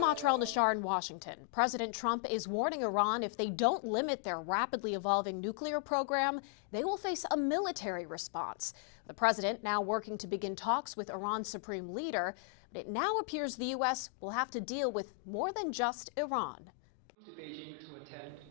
I'm Atra al-Nashar in Washington. President Trump is warning Iran if they don't limit their rapidly evolving nuclear program, they will face a military response. The president now working to begin talks with Iran's supreme leader, but it now appears the U.S. will have to deal with more than just Iran.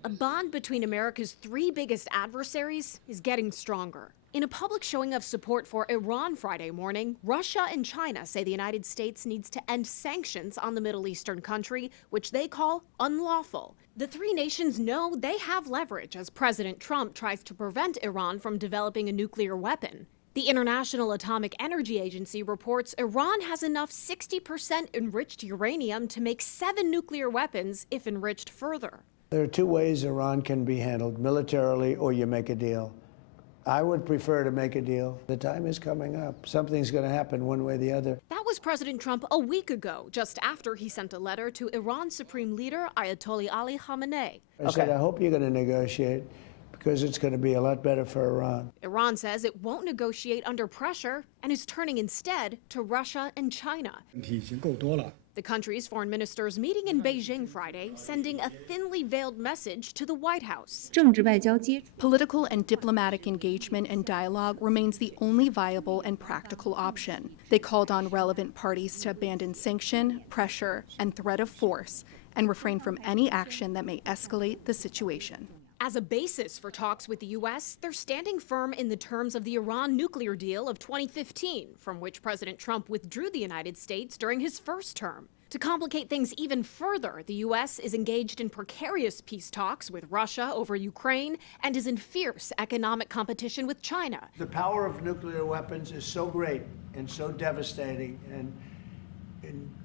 A bond between America's three biggest adversaries is getting stronger. In a public showing of support for Iran Friday morning, Russia and China say the United States needs to end sanctions on the Middle Eastern country, which they call unlawful. The three nations know they have leverage as President Trump tries to prevent Iran from developing a nuclear weapon. The International Atomic Energy Agency reports Iran has enough 60% enriched uranium to make 7 nuclear weapons if enriched further. There are two ways Iran can be handled, militarily or you make a deal. I would prefer to make a deal. The time is coming up. Something's going to happen one way or the other. That was President Trump a week ago, just after he sent a letter to Iran's Supreme Leader, Ayatollah Ali Khamenei. I said, I hope you're going to negotiate because it's going to be a lot better for Iran. Iran says it won't negotiate under pressure and is turning instead to Russia and China. The country's foreign ministers meeting in Beijing Friday, sending a thinly veiled message to the White House. Political and diplomatic engagement and dialogue remains the only viable and practical option. They called on relevant parties to abandon sanction, pressure, and threat of force, and refrain from any action that may escalate the situation. As a basis for talks with the U.S., they're standing firm in the terms of the Iran nuclear deal of 2015, from which President Trump withdrew the United States during his first term. To complicate things even further, the U.S. is engaged in precarious peace talks with Russia over Ukraine and is in fierce economic competition with China. The power of nuclear weapons is so great and so devastating, and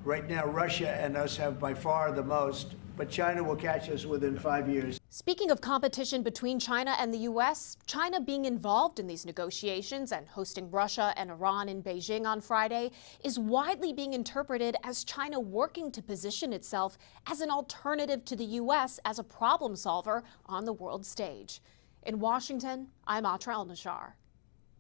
right now Russia and us have by far the most, but China will catch us within 5 years. Speaking of competition between China and the U.S., China being involved in these negotiations and hosting Russia and Iran in Beijing on Friday is widely being interpreted as China working to position itself as an alternative to the U.S. as a problem solver on the world stage. In Washington, I'm Atra al-Nashar.